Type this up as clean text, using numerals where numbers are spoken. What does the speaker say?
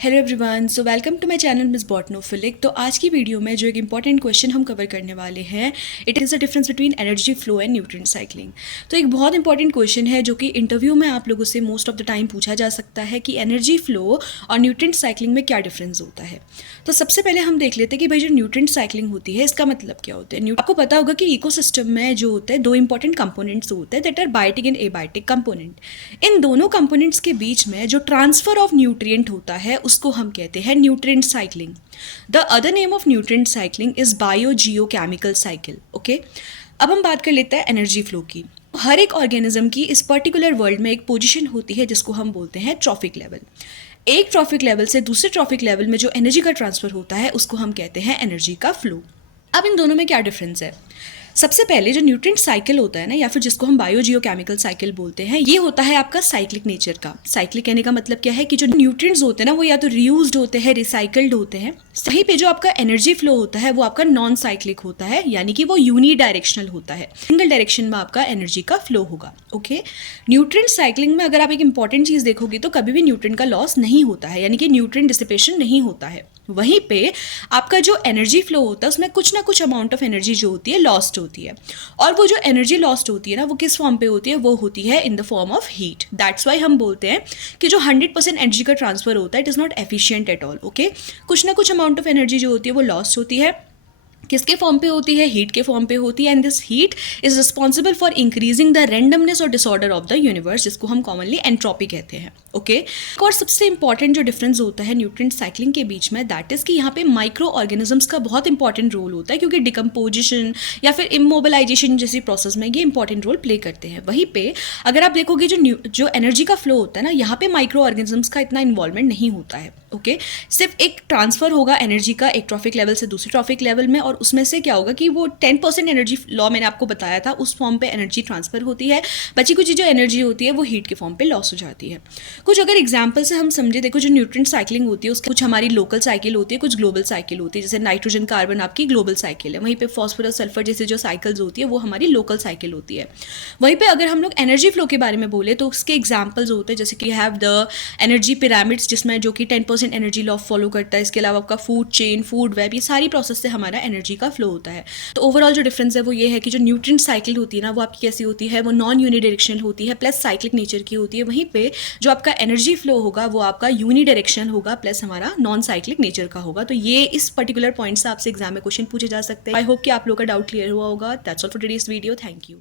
Hello everyone, so welcome to my channel Miss Botanophilic. तो आज की वीडियो में जो एक इंपॉर्टेंट क्वेश्चन हम कवर करने वाले हैं, it is the difference between energy flow and nutrient cycling. तो एक बहुत इंपॉर्टेंट क्वेश्चन है जो कि इंटरव्यू में आप लोगों से मोस्ट ऑफ द टाइम पूछा जा सकता है कि एनर्जी फ्लो और न्यूट्रिएंट साइक्लिंग में क्या डिफरेंस होता है। तो सबसे पहले हम देख लेते हैं कि भाई जो न्यूट्रिएंट साइक्लिंग होती है इसका मतलब क्या होता है। आपको पता होगा कि इकोसिस्टम में जो होते हैं दो इंपॉर्टेंट कंपोनेंट्स होते हैं, that are biotic and abiotic component. इन दोनों कंपोनेंट्स के बीच में जो ट्रांसफर ऑफ न्यूट्रिएंट होता है उसको हम कहते हैं nutrient cycling. The other name of nutrient cycling is biogeochemical cycle. Okay, अब हम बात कर लेते हैं एनर्जी फ्लो की। हर एक ऑर्गेनिज्म की इस पर्टिकुलर वर्ल्ड में एक पोजीशन होती है जिसको हम बोलते हैं ट्रॉफिक लेवल। एक ट्रॉफिक लेवल से दूसरे ट्रॉफिक लेवल में जो एनर्जी का ट्रांसफर होता है उसको हम कहते हैं एनर्जी का फ्लो। अब इन दोनों में क्या डिफरेंस है? सबसे पहले जो न्यूट्रिएंट साइकिल होता है ना, या फिर जिसको हम बायोजियोकेमिकल साइकिल बोलते हैं, ये होता है आपका साइक्लिक नेचर का। साइक्लिक कहने का मतलब क्या है कि जो न्यूट्रिएंट्स होते हैं ना वो या तो रीयूज्ड होते हैं, रिसाइकल्ड होते हैं। वहीं पे जो आपका एनर्जी फ्लो होता है वो आपका नॉन साइक्लिक होता है, यानी कि वो यूनी डायरेक्शनल होता है। सिंगल डायरेक्शन में आपका एनर्जी का फ्लो होगा। ओके, न्यूट्रिएंट साइक्लिंग में अगर आप एक इंपॉर्टेंट चीज़ देखोगे तो कभी भी न्यूट्रिएंट का लॉस नहीं होता है, यानी कि न्यूट्रिएंट डिसिपेशन नहीं होता है। वहीं पे आपका जो एनर्जी फ्लो होता है उसमें कुछ ना कुछ अमाउंट ऑफ एनर्जी जो होती है लॉस्ट होती है, और वो जो एनर्जी लॉस्ट होती है ना वो किस फॉर्म पे होती है? वो होती है in the form of heat. That's why हम बोलते हैं कि जो 100% एनर्जी का ट्रांसफर होता है it is not efficient at all. Okay, कुछ ना कुछ अमाउंट ऑफ एनर्जी जो होती है वो लॉस्ट होती है। किसके फॉर्म पे होती है? हीट के फॉर्म पे होती है। And this heat is responsible for increasing the randomness और डिसऑर्डर ऑफ द यूनिवर्स, जिसको हम कॉमनली एंट्रोपी कहते हैं। ओके, और सबसे इंपॉर्टेंट जो डिफरेंस होता है न्यूट्रिएंट साइक्लिंग के बीच में, दैट इज कि यहाँ पे माइक्रो ऑर्गेनिजम्स का बहुत इंपॉर्टेंट रोल होता है, क्योंकि डिकम्पोजिशन या फिर इमोबिलाइजेशन जैसी प्रोसेस में ये इंपॉर्टेंट रोल प्ले करते हैं। वहीं पे अगर आप देखोगे जो एनर्जी का फ्लो होता है ना, यहाँ पे माइक्रो ऑर्गेनिजम्स का इतना इन्वॉल्वमेंट नहीं होता है। ओके, सिर्फ एक ट्रांसफर होगा एनर्जी का एक ट्रॉफिक लेवल से दूसरे ट्रॉफिक लेवल में, और उसमें से क्या होगा कि वो 10% एनर्जी लॉ मैंने आपको बताया था उस फॉर्म पे एनर्जी ट्रांसफर होती है। बची कुछ जो एनर्जी होती है वो हीट के फॉर्म पे लॉस हो जाती है। कुछ अगर एग्जांपल से हम समझे, देखो जो न्यूट्रिएंट साइक्लिंग होती है उसकी कुछ हमारी लोकल साइकिल होती है, कुछ ग्लोबल साइकिल होती है। जैसे नाइट्रोजन कार्बन आपकी ग्लोबल साइकिल है, वहीं पे फॉस्फोरस सल्फर जैसे जो साइकिल्स होती है वो हमारी लोकल साइकिल होती है। वहीं पे अगर हम लोग एनर्जी फ्लो के बारे में बोले तो उसके एग्जाम्पल्स होते हैं, जैसे कि हैव द एनर्जी पिरामिड्स, जिसमें जो कि 10% एनर्जी लॉ फॉलो करता है। इसके अलावा आपका फूड चेन, फूड वेब, ये सारी प्रोसेस से हमारा एनर्जी का फ्लो होता है। तो ओवरऑल जो डिफरेंस है वो ये है कि जो न्यूट्रिएंट साइकिल होती है ना वो आपकी कैसी होती है? वो नॉन यूनी डायरेक्शनल होती है, प्लस साइक्लिक नेचर की होती है। वहीं पे जो आपका एनर्जी फ्लो होगा वो आपका यूनी डायरेक्शनल होगा, प्लस हमारा नॉन साइक्लिक नेचर का होगा। तो ये इस पर्टिकुलर पॉइंट से आपसे एग्जाम में क्वेश्चन पूछे जा सकते हैं। आई होप कि आप लोग का डाउट क्लियर हुआ होगा। That's all for today's video. Thank you.